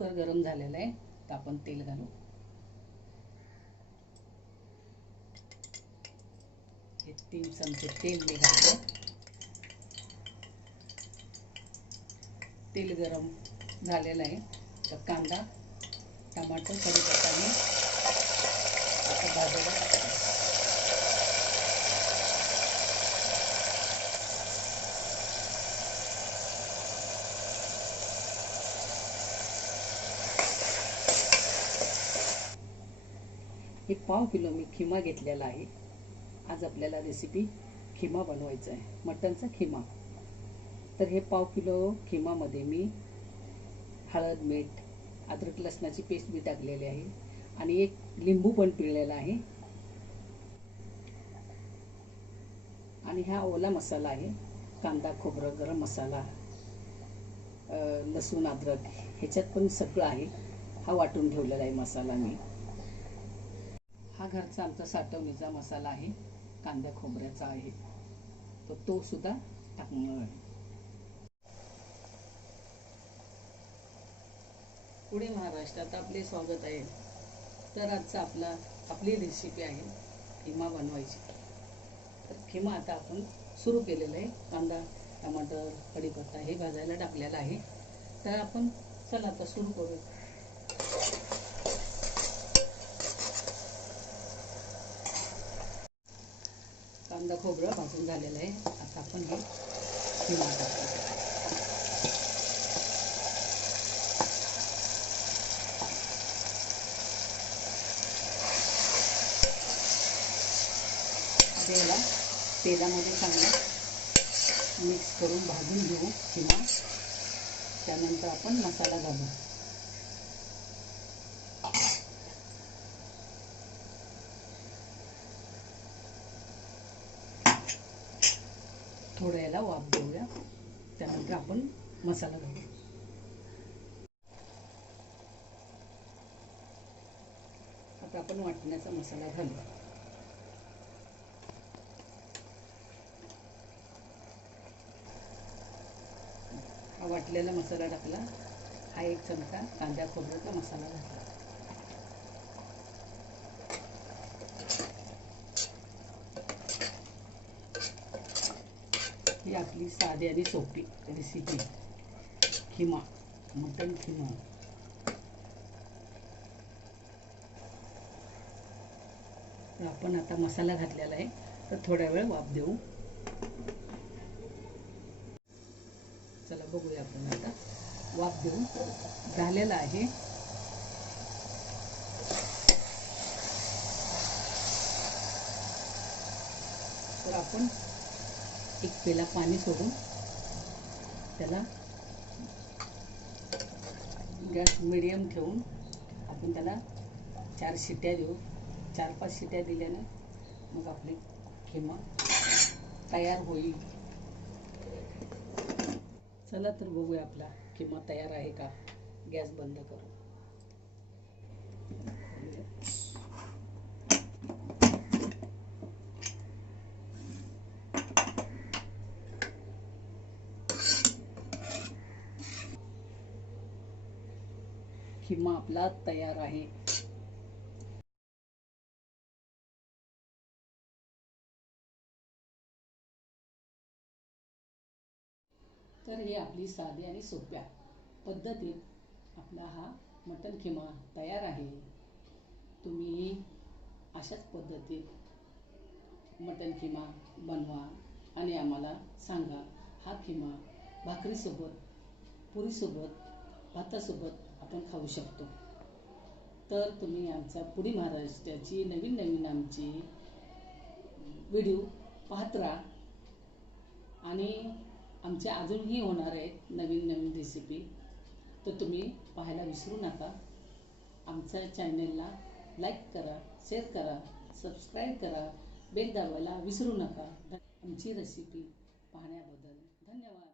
Cooker गरम झालेला आहे, तर आपण तेल घालू. हे 3 चमचे तेल मी घालतो. तेल गरम झालेलं आहे, तर कांदा, टमाटर, कढीपत्ता मी आता भाजून. हे 1/2 किलो मी खिमा घेतलेला आहे. आज आपल्याला रेसिपी खिमा बनवायचा आहे, मटनचा खिमा. तर हे 1/2 किलो खिमामध्ये मी हळद, मीठ, अद्रक लसणाची पेस्ट मी टाकलेली आहे आणि एक लिंबू पण पिळलेला आहे. आणि हा ओला मसाला आहे, कांदा, खोबरं, गरम मसाला, लसूण, अद्रक ह्याच्यात पण सगळं आहे. हा वाटून ठेवलेला आहे मसाला मी. हा घरचा आमचा साठवणीचा मसाला आहे, कांदा खोबऱ्याचा आहे, तर तो सुद्धा टाकणार आहे. पुढे महाराष्ट्रात आपले स्वागत आहे. तर आजचा आपली रेसिपी आहे खिमा बनवायची. तर खिमा आता आपण सुरू केलेलं आहे. कांदा, टमाटर, कढीपत्ता हे भाजायला टाकलेलं आहे. तर आपण चला आता सुरू करू. कांदा खोबरं भाजून झालेलं आहे. आता आपण हे खिमा टाकू. याला तेलामध्ये चांगलं मिक्स करून भाजून घेऊ खिमा. त्यानंतर आपण मसाला घालू. थोडं याला वाफ देऊया, त्यानंतर आपण मसाला घालू. आता आपण वाटण्याचा मसाला घालू. हा वाटलेला मसाला टाकला. हा 1 चमचा कांदा खोबऱ्याचा मसाला घातला. ही आपली साधी आणि सोपी रेसिपी खिमा, मटन खिमा. तर आपण आता मसाला घातलेला आहे, तर थोड्या वेळ वाफ देऊ. चला बघूया आपण आता. वाफ देऊन झालेला आहे. तर आपण एक पेला पाणी सोडून त्याला गॅस मिडियम ठेवून आपण त्याला 4 शिट्ट्या देऊ. 4-5 शिट्ट्या दिल्याने मग आपली खिमा तयार होईल. चला तर बघूया आपला खिमा तयार आहे का. गॅस बंद करू. खिमा आपला तयार आहे. तर ही आपली साधी आणि सोप्या पद्धतीत आपला हा मटन खिमा तयार आहे. तुम्ही अशाच पद्धतीत मटन खिमा बनवा आणि आम्हाला सांगा. हा खिमा भाकरीसोबत, पुरीसोबत, भातासोबत आपण खाऊ शकतो. तर तुम्ही आमचा फूडी महाराष्ट्राची नवीन आमची व्हिडिओ पाहत राहा. आणि आमच्या अजूनही होणार आहेत नवीन रेसिपी, तर तुम्ही पाहायला विसरू नका. आमच्या चॅनलला लाईक करा, शेअर करा, सबस्क्राईब करा, बेल दाबायला विसरू नका. आमची रेसिपी पाहण्याबद्दल धन्यवाद.